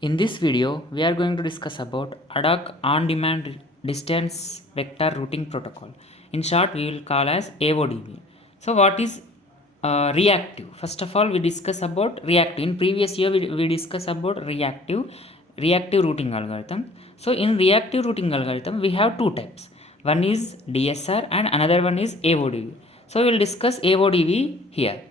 In this video, we are going to discuss about ad-hoc on-demand distance vector routing protocol. In short, we will call as AODV. So, what is reactive? First of all, we discuss about reactive. In previous year, we discuss about reactive routing algorithm. So, in reactive routing algorithm, we have two types. One is DSR and another one is AODV. So, we will discuss AODV here.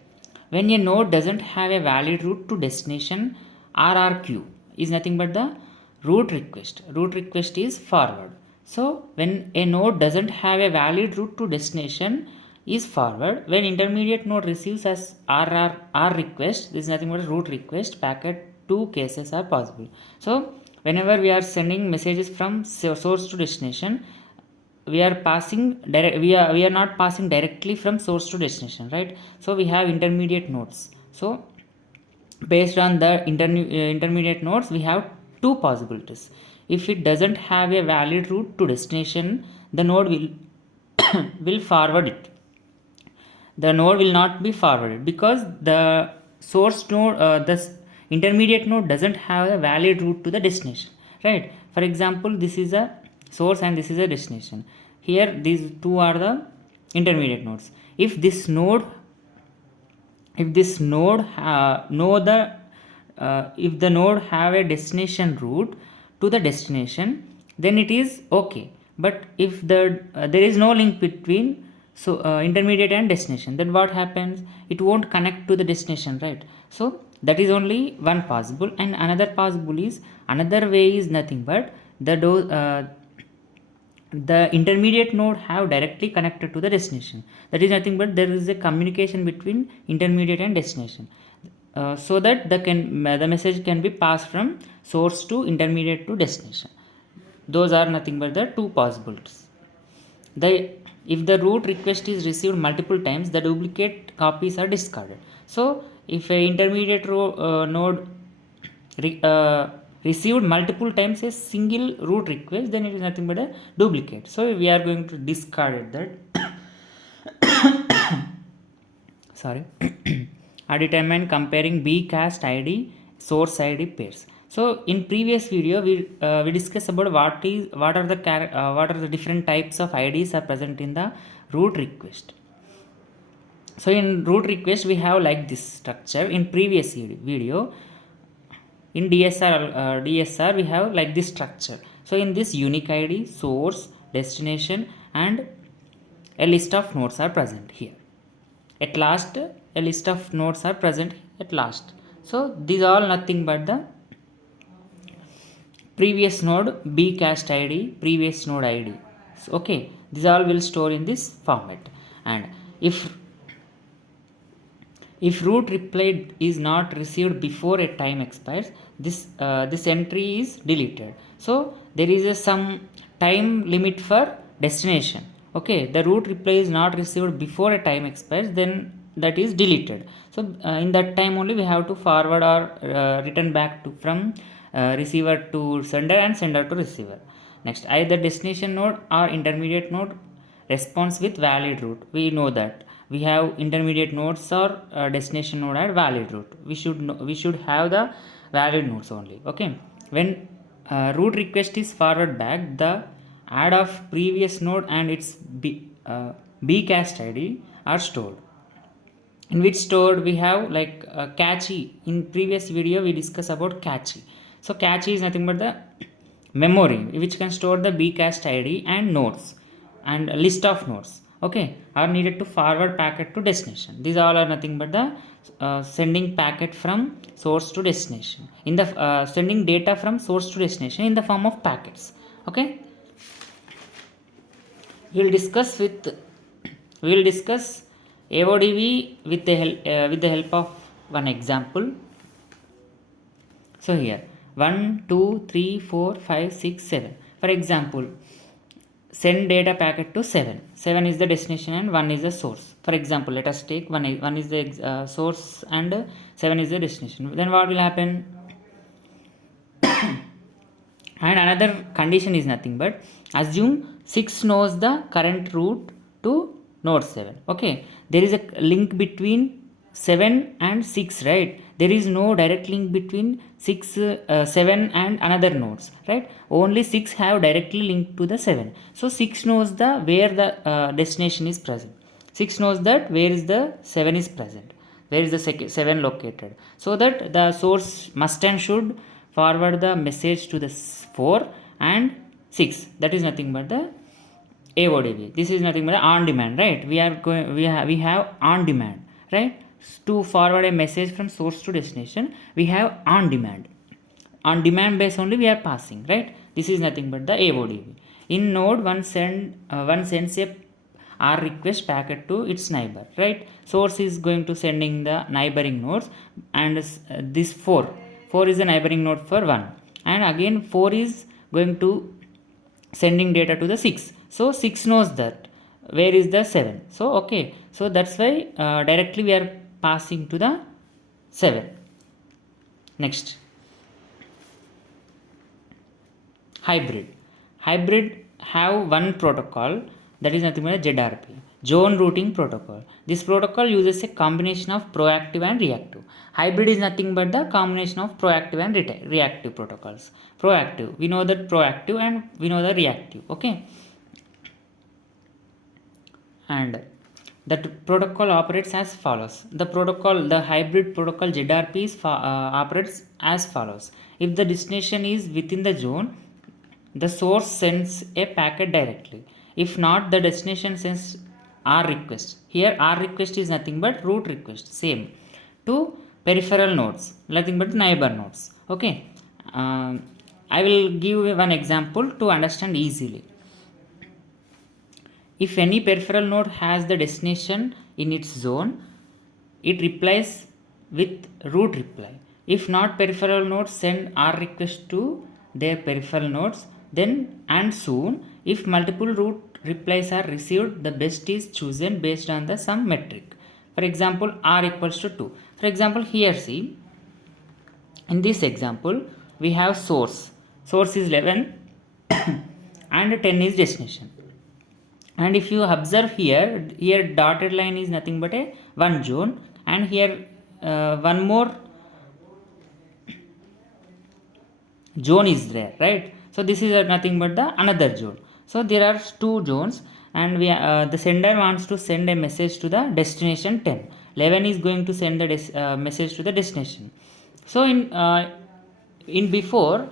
When a node doesn't have a valid route to destination, RRQ is nothing but the route request. Route request is forward. So when a node doesn't have a valid route to destination is forward. When intermediate node receives as R request, this is nothing but a route request packet. Two cases are possible. So whenever we are sending messages from source to destination, we are not passing directly from source to destination, right? So we have intermediate nodes. So based on the intermediate nodes, we have two possibilities. If it doesn't have a valid route to destination, the node will will forward it. The node will not be forwarded because the source node, the intermediate node doesn't have a valid route to the destination, right? For example, this is a source and this is a destination. Here these two are the intermediate nodes. If this node if the node have a destination route to the destination, then it is okay. But if there is no link between intermediate and destination, then what happens? It won't connect to the destination, right? So that is only one possible. And another way is nothing but the intermediate node have directly connected to the destination. That is nothing but there is a communication between intermediate and destination, so that the message can be passed from source to intermediate to destination. Those are nothing but the two possibilities. If the route request is received multiple times, the duplicate copies are discarded. So if a intermediate node received multiple times a single route request, then it is nothing but a duplicate. So we are going to discard that. Sorry. I determine comparing bcast ID source ID pairs. So in previous video we discussed about what are the different types of IDs are present in the route request. So in route request we have like this structure. In previous video, in DSR we have like this structure. So in this unique ID, source, destination and a list of nodes are present here. At last, a list of nodes are present at last. So these are all nothing but the previous node bcast ID, previous node ID. So, okay, these all will store in this format. And if route reply is not received before a time expires, this entry is deleted. So there is some time limit for destination. Okay, the route reply is not received before a time expires, then that is deleted. So in that time only we have to forward or return back from receiver to sender and sender to receiver. Next, either destination node or intermediate node responds with valid route. We know that we have intermediate nodes or destination node at valid route. We should have the valid nodes only. Okay, when route request is forward back, the add of previous node and its bcast ID are stored. In which stored we have like cache. In previous video we discussed about cache. So cache is nothing but the memory which can store the bcast ID and nodes and a list of nodes, okay, are needed to forward packet to destination. These all are nothing but the sending packet from source to destination, in the sending data from source to destination in the form of packets. Okay, we will discuss AODV with the help of one example. So here 1 2 3 4 5 6 7. For example, send data packet to 7. 7 is the destination and 1 is the source. For example, let us take 1 is the source and 7 is the destination. Then what will happen? And another condition is nothing but assume 6 knows the current route to node 7. Okay, there is a link between 7 and 6, right? there is no direct link between 7 and another nodes, right? Only 6 have directly linked to the 7. So 6 knows the where the destination is present. 6 knows that where is the 7 is present, where is the 7 located, so that the source must and should forward the message to the 4 and 6. That is nothing but the AODV. This is nothing but on demand, right? We have on demand, right? To forward a message from source to destination, we have on demand. On demand base only we are passing, right? This is nothing but the AODV. In node, one sends a R request packet to its neighbor, right? Source is going to sending the neighboring nodes, and this 4 is the neighboring node for 1, and again 4 is going to sending data to the 6. So 6 knows that where is the 7. So okay, so that's why directly we are passing to the 7. Next, hybrid have one protocol, that is nothing but ZRP, zone routing protocol. This protocol uses a combination of proactive and reactive. Hybrid is nothing but the combination of proactive and reactive protocols. Proactive, we know that proactive, and we know the reactive, okay? And that protocol operates as follows. The hybrid protocol ZRP operates as follows. If the destination is within the zone, the source sends a packet directly. If not, the destination sends R request. Here R request is nothing but root request, same, to peripheral nodes, nothing but neighbor nodes, okay? I will give one example to understand easily. If any peripheral node has the destination in its zone, it replies with root reply. If not, peripheral nodes send R request to their peripheral nodes. Then and soon, if multiple root replies are received, the best is chosen based on the some metric. For example, R equals to 2. For example, here see, in this example we have source is 11 and 10 is destination. And if you observe here dotted line is nothing but a one zone, and here one more zone is there, right? So this is nothing but the another zone. So there are two zones, and the sender wants to send a message to the destination 10. 11 is going to send the message to the destination. So in before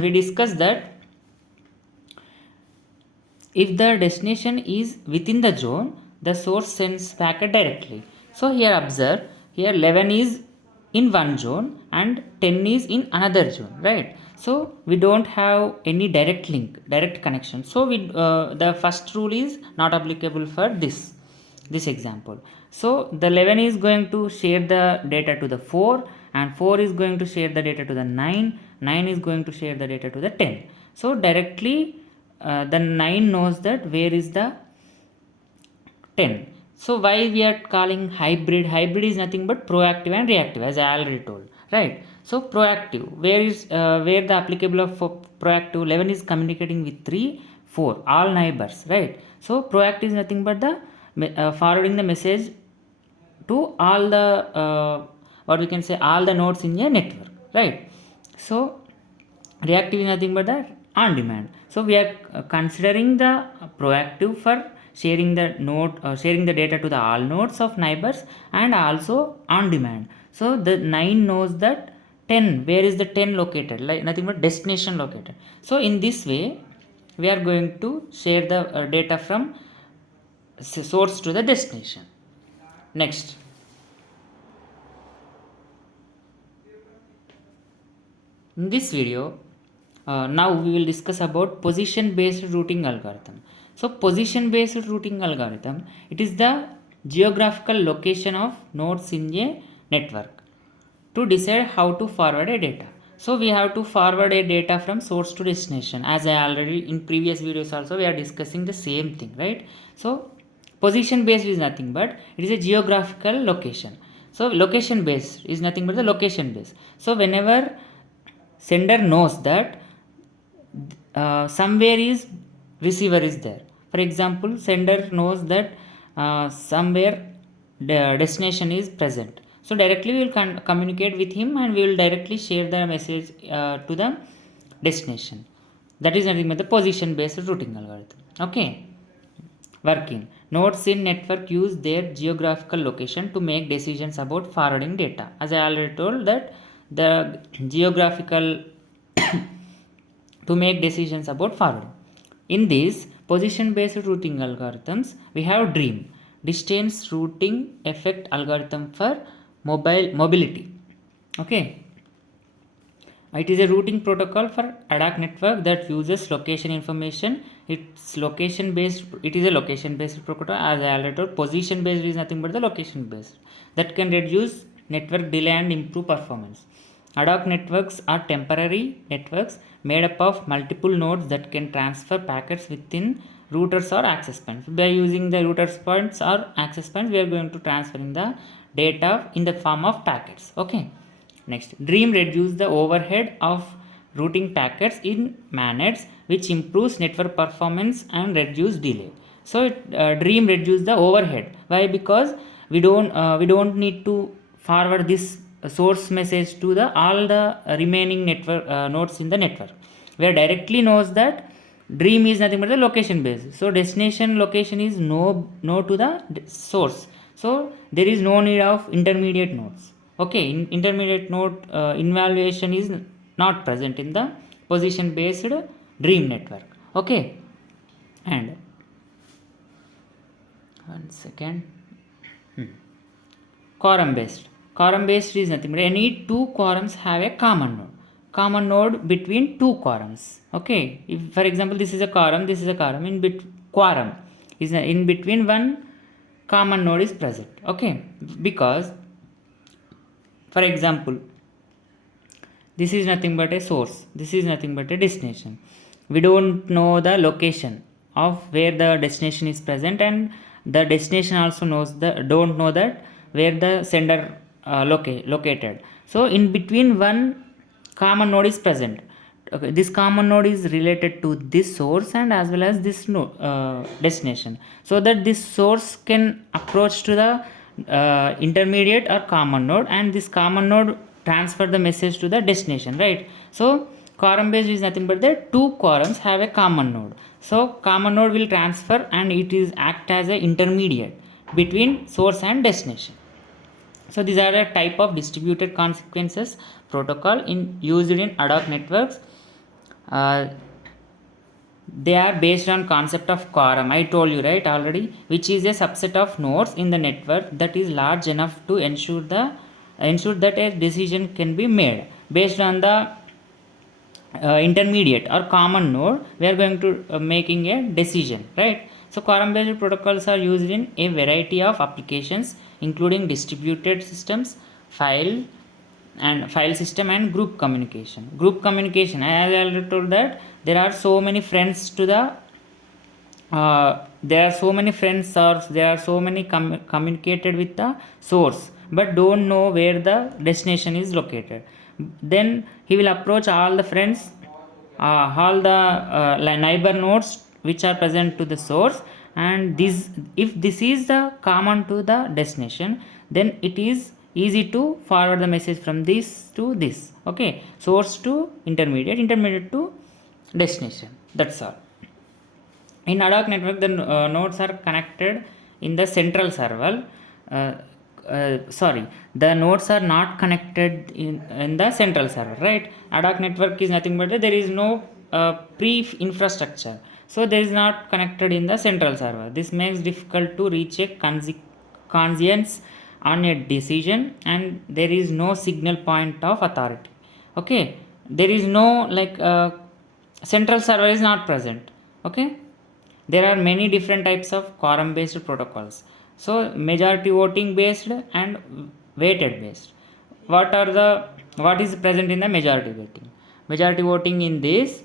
we discussed that if the destination is within the zone, the source sends packet directly. So here observe, here 11 is in one zone and 10 is in another zone, right? So we don't have any direct link, direct connection. So the first rule is not applicable for this example. So the 11 is going to share the data to the 4, and 4 is going to share the data to the 9 is going to share the data to the 10. So directly the 9 knows that where is the 10. So why we are calling hybrid is nothing but proactive and reactive, as I already told, right? So proactive, where the applicable of proactive, 11 is communicating with 3, 4 all neighbors, right? So proactive is nothing but the forwarding the message to all the what we can say, all the nodes in a network, right? So reactive is nothing but the on demand. So we are considering the proactive for sharing the data to the all nodes of neighbors, and also on demand. So the 9 knows that 10, where is the 10 located, like nothing but destination located. So in this way we are going to share the data from source to the destination. Next, in this video, now we will discuss about position based routing algorithm. So position based routing algorithm, it is the geographical location of nodes in a network to decide how to forward a data. So we have to forward a data from source to destination, as I already in previous videos also we are discussing the same thing, right? So position based is nothing but it is a geographical location. So location based is nothing but the location based. So whenever sender knows that somewhere is receiver is there, for example sender knows that somewhere the destination is present, So directly we will communicate with him and we will directly share the message to the destination. That is nothing but the position based routing algorithm. Okay. Working. Nodes in network use their geographical location to make decisions about forwarding data. As I already told that the geographical to make decisions about forwarding. In these position based routing algorithms, we have DREAM, distance routing effect algorithm for mobility. Okay. It is a routing protocol for AD-HOC network that uses location information. It is a location based protocol. As I already told, position based is nothing but the location based that can reduce network delay and improve performance. AD-HOC networks are temporary networks made up of multiple nodes that can transfer packets within routers or access points. By using the routers points or access points, we are going to transfer in the data in the form of packets. Okay. Next, DREAM reduces the overhead of routing packets in manets, which improves network performance and reduce delay. So DREAM reduces the overhead. Why? Because we don't need to forward this source message to the all the remaining network nodes in the network. Where directly knows that DREAM is nothing but the location based. So destination location is no to the source. So there is no need of intermediate nodes. Okay, intermediate node evaluation is not present in the position based DREAM network. Okay, and one second. Quorum based is nothing but any two quorums have a common node between two quorums. Okay, if for example this is a quorum quorum is in between one common node is present. Okay, because for example, this is nothing but a source, this is nothing but a destination. We don't know the location of where the destination is present, and the destination also don't know that where the sender located. So in between one common node is present. Okay, this common node is related to this source and as well as this destination, so that this source can approach to the intermediate or common node, and this common node transfer the message to the destination, right? So quorum based is nothing but the two quorums have a common node, so common node will transfer and it is act as a intermediate between source and destination. So these are a type of distributed consequences protocol used in AD-HOC networks. They are based on concept of quorum. I told you right already, which is a subset of nodes in the network that is large enough to ensure that a decision can be made based on the intermediate or common node. We are going to making a decision, right? So quorum based protocols are used in a variety of applications, including distributed systems, file system, and group communication. Group communication, as I already told that there are so many friends to the there are so many friends or there are so many communicated with the source but don't know where the destination is located. Then he will approach all the friends, all the neighbor nodes which are present to the source, and if this is the common to the destination, then it is easy to forward the message from this to this. Okay, source to intermediate to destination. That's all. In AD-HOC network, the nodes are connected in the central server. The nodes are not connected in the central server, right? AD-HOC network is nothing but there is no pre-infrastructure, so there is not connected in the central server. This makes difficult to reach a conscience on a decision, and there is no signal point of authority. Okay, there is no central server is not present. Okay, there are many different types of quorum based protocols. So majority voting based and weighted based. What is present in the majority voting? Majority voting in this,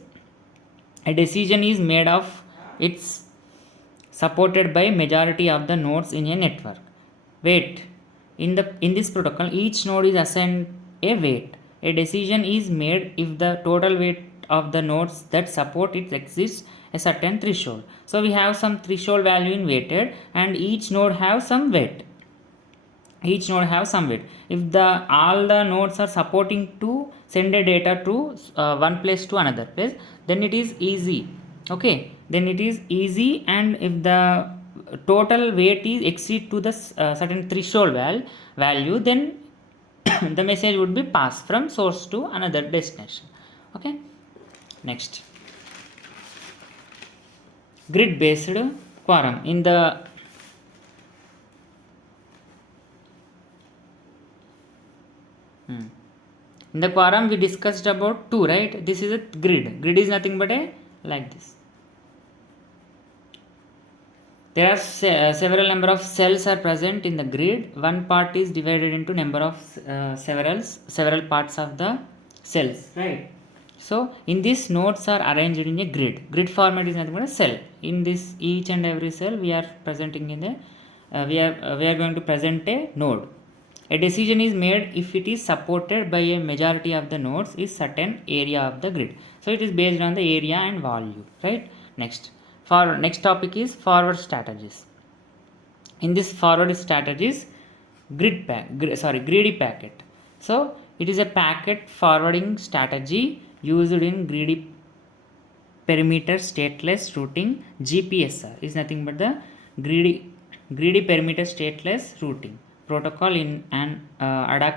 a decision is made of it's supported by majority of the nodes in a network. Weight. In this protocol, each node is assigned a weight. A decision is made if the total weight of the nodes that support it exists a certain threshold. So we have some threshold value in weighted, and each node have some weight. each node have some weight. If the all the nodes are supporting to send a data to one place to another place, then it is easy. Okay, then it is easy. And if the total weight is exceed to the certain threshold value, then the message would be passed from source to another destination. Okay, next, grid based quorum. In the quorum we discussed about 2, right? This is a grid. Grid is nothing but a like this. There are several number of cells are present in the grid. One part is divided into number of several parts of the cells, right? So in this, nodes are arranged in a grid. Grid format is nothing but a cell. In this each and every cell we are presenting in the we are going to present a node. A decision is made if it is supported by a majority of the nodes is certain area of the grid. So it is based on the area and volume, right? Next topic is forward strategies. In this forward strategies, greedy packet. So it is a packet forwarding strategy used in greedy perimeter stateless routing. GPSR is nothing but the greedy perimeter stateless routing protocol in an AD-HOC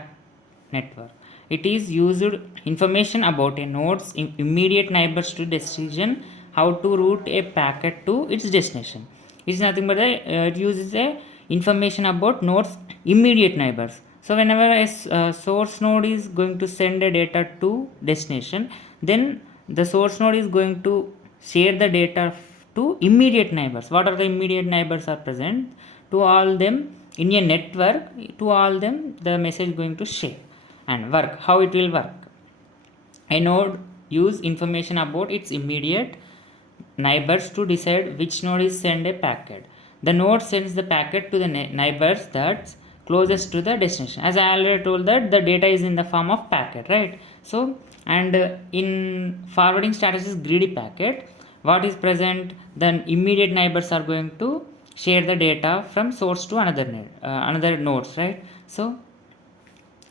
network. It is used information about a node's immediate neighbors to decision how to route a packet to its destination. It is nothing but it uses a information about node's immediate neighbors. So whenever a source node is going to send a data to destination, then the source node is going to share the data to immediate neighbors. What are the immediate neighbors are present? To all them in a network, to all them the message is going to share. And work, how it will work? A node use information about its immediate neighbors to decide which node is send a packet. The node sends the packet to the neighbors that's closest to the destination. As I already told that the data is in the form of packet, right? So and in forwarding strategies greedy packet, what is present? The immediate neighbors are going to share the data from source to another nodes, right? So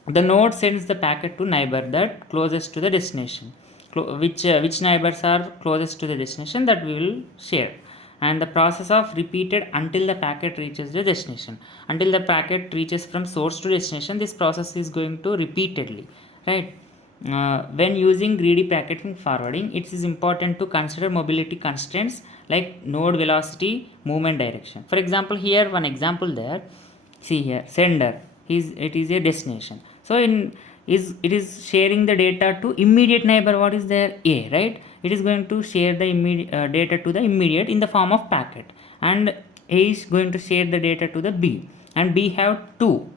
the node sends the packet to neighbor that closest to the destination. Which neighbors are closest to the destination, that we will share. And the process of repeated until the packet reaches the destination. Until the packet reaches from source to destination, this process is going to repeatedly, right? When using greedy packet forwarding, it is important to consider mobility constraints like node velocity, movement direction. For example, here one example there. See here, sender it is a destination. So it is sharing the data to immediate neighbor. What is there? A, right? It is going to share the immediate data to the immediate in the form of packet, and A is going to share the data to the B, and B have 2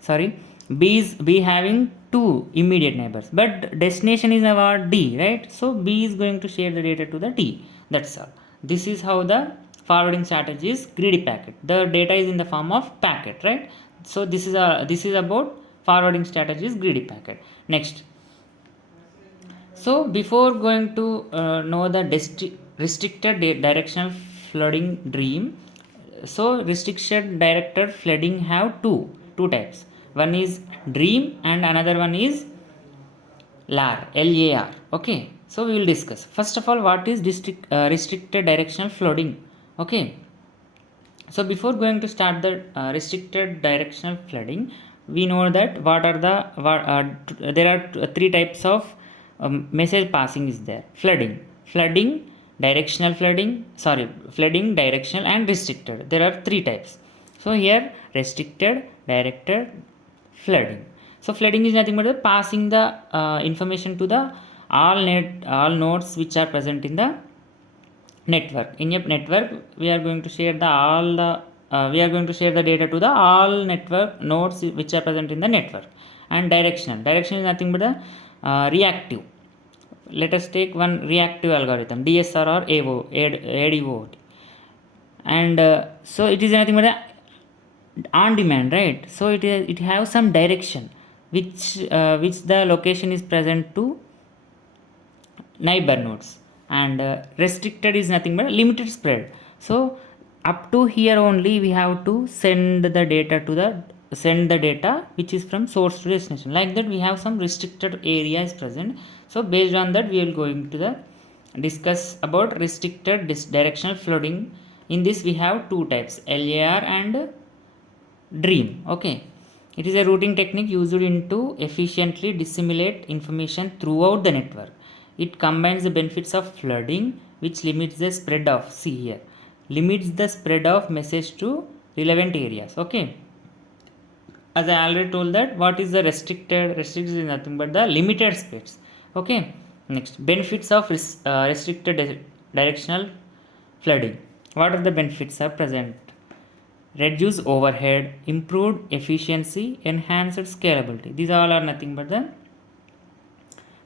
sorry, B having 2 immediate neighbors, but destination is our D, right? So B is going to share the data to the D. That's all. This is how the forwarding strategy is greedy packet. The data is in the form of packet, right? So this is about forwarding strategies greedy packet. Next, so before going to know the restricted directional flooding dream, so restricted directed flooding have two types. One is dream and another one is LAR. Okay, so we will discuss. First of all, what is restricted directional flooding? Okay, so before going to start the restricted directional flooding, we know that there are 3 types of message passing is there. Flooding, directional flooding, directional, and restricted. There are 3 types. So here, restricted, directed, flooding. So flooding is nothing but passing the information to the all nodes which are present in the network. In a network, we are going to share the data to the all network nodes which are present in the network. And direction is nothing but the reactive. Let us take one reactive algorithm, DSR or AD-HOC. And so it is nothing but on demand, right? So it has some direction which the location is present to neighbor nodes. And restricted is nothing but limited spread. So up to here only we have to send the data which is from source to destination. Like that we have some restricted area is present. So based on that we will going to the discuss about restricted directional flooding. In this we have two types, LAR and dream. Okay, it is a routing technique used into efficiently disseminate information throughout the network. It combines the benefits of flooding, which limits the spread of, see here, limits the spread of message to relevant areas. Okay, as I already told that what is the restricted is nothing but the limited space. Okay, next, benefits of restricted directional flooding. What are the benefits are present? Reduce overhead, improved efficiency, enhanced scalability. These all are nothing but the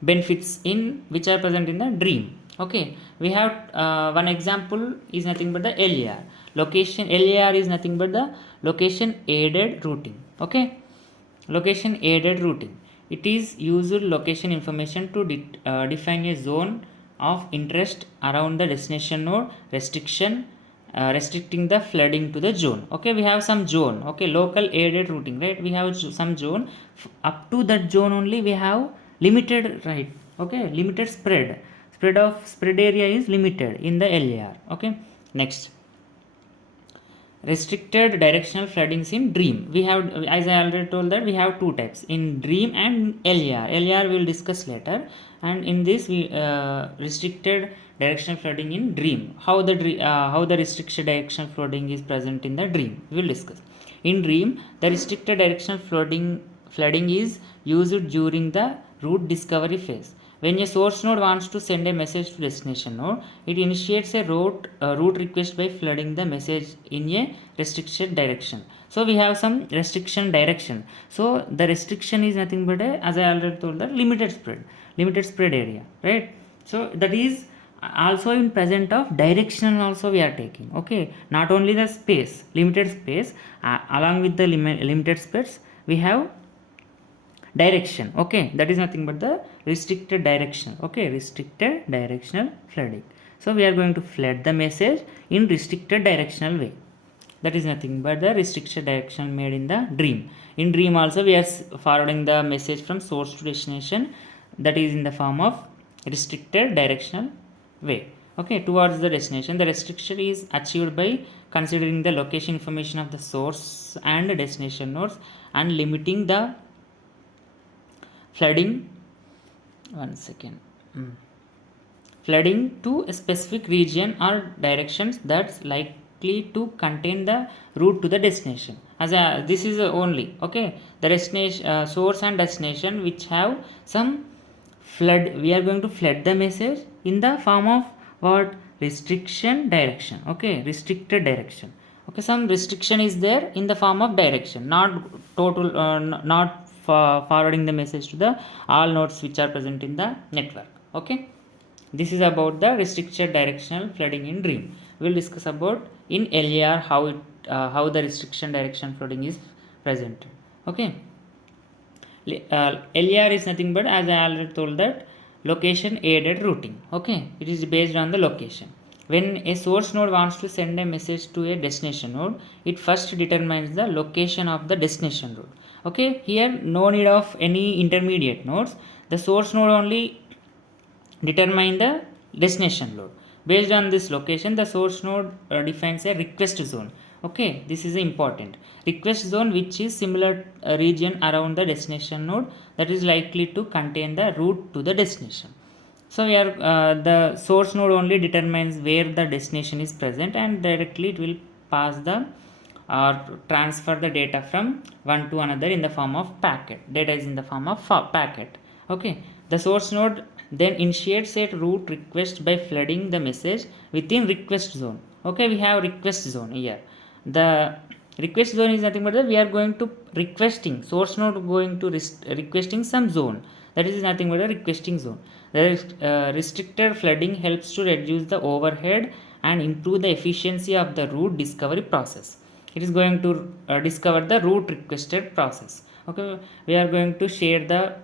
benefits in which are present in the dream. Okay, we have one example is nothing but the LAR. LAR is nothing but the location aided routing. Okay, location aided routing. It is used location information to define a zone of interest around the destination node, restricting the flooding to the zone. Okay, we have some zone. Okay, local aided routing, right? We have some zone. Up to that zone only we have limited, right? Okay, limited spread area is limited in the LAR. Okay, next, restricted directional floodings in dream. We have, as I already told that we have two types in dream and LAR. LAR we will discuss later, and in this we restricted directional flooding in dream. How the restricted directional flooding is present in the dream we will discuss. In dream, the restricted directional flooding is used during the route discovery phase. When a source node wants to send a message to destination node, it initiates a route request by flooding the message in a restricted direction. So we have some restriction direction. So the restriction is nothing but as I already told, that limited spread area, right? So that is also in present of direction also we are taking. Okay, not only the space, limited space, along with the limited space we have direction. Okay, that is nothing but the restricted direction. Okay, restricted directional flooding. So we are going to flood the message in restricted directional way. That is nothing but the restricted direction made in the dream. In dream also we are forwarding the message from source to destination, that is in the form of restricted directional way. Okay, towards the destination. The restriction is achieved by considering the location information of the source and destination nodes and limiting the flooding flooding to a specific region or directions that's likely to contain the route to the destination. As this is only, okay, the destination source and destination which have some flood, we are going to flood the message in the form of what? Restriction direction. Okay, restricted direction. Okay, some restriction is there in the form of direction, not total, not forwarding the message to the all nodes which are present in the network. Okay, this is about the restricted directional flooding in dream. We will discuss about in LAR how the restriction direction flooding is present. Okay, LAR is nothing but, as I already told, that location aided routing. Okay, it is based on the location. When a source node wants to send a message to a destination node, it first determines the location of the destination node. Okay, here no need of any intermediate nodes. The source node only determine the destination node. Based on this location, the source node defines a request zone. Okay, this is important. Request zone which is similar region around the destination node that is likely to contain the route to the destination. So we are the source node only determines where the destination is present, and directly it will pass the or transfer the data from one to another in the form of packet. Data is in the form of packet. Okay, the source node then initiates a route request by flooding the message within request zone. Okay, we have request zone here. The request zone is nothing but that we are going to requesting, source node going to requesting some zone, that is nothing but a requesting zone. The restricted flooding helps to reduce the overhead and improve the efficiency of the route discovery process. It is going to discover the route requested process. Okay, we are going to share the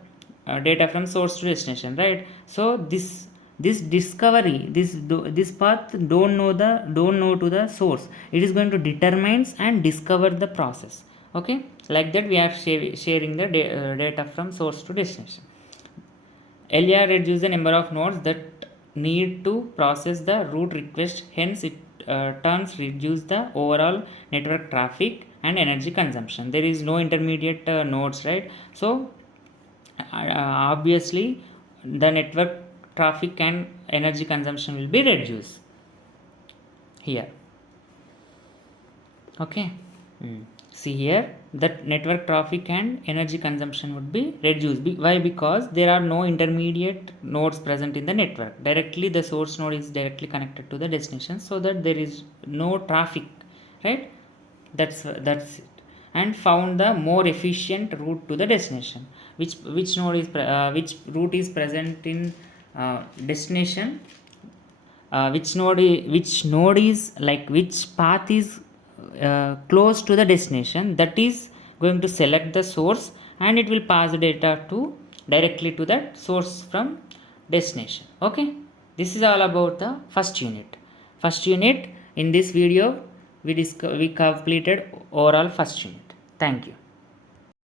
data from source to destination, right? So this this discovery, this path don't know to the source. It is going to determines and discover the process. Okay, like that we are sharing the data from source to destination. LR reduces the number of nodes that need to process the route request, hence it turns reduce the overall network traffic and energy consumption. There is no intermediate nodes, right? So obviously the network traffic and energy consumption will be reduced here. Okay. See here, that network traffic and energy consumption would be reduced. Why? Because there are no intermediate nodes present in the network. Directly the source node is directly connected to the destination, so that there is no traffic, right? That's it. And found the more efficient route to the destination. Which node is which route is present in destination? Which node is like which path is close to the destination, that is going to select the source, and it will pass the data to directly to that source from destination. Okay, this is all about the first unit. In this video we completed overall first unit. Thank you.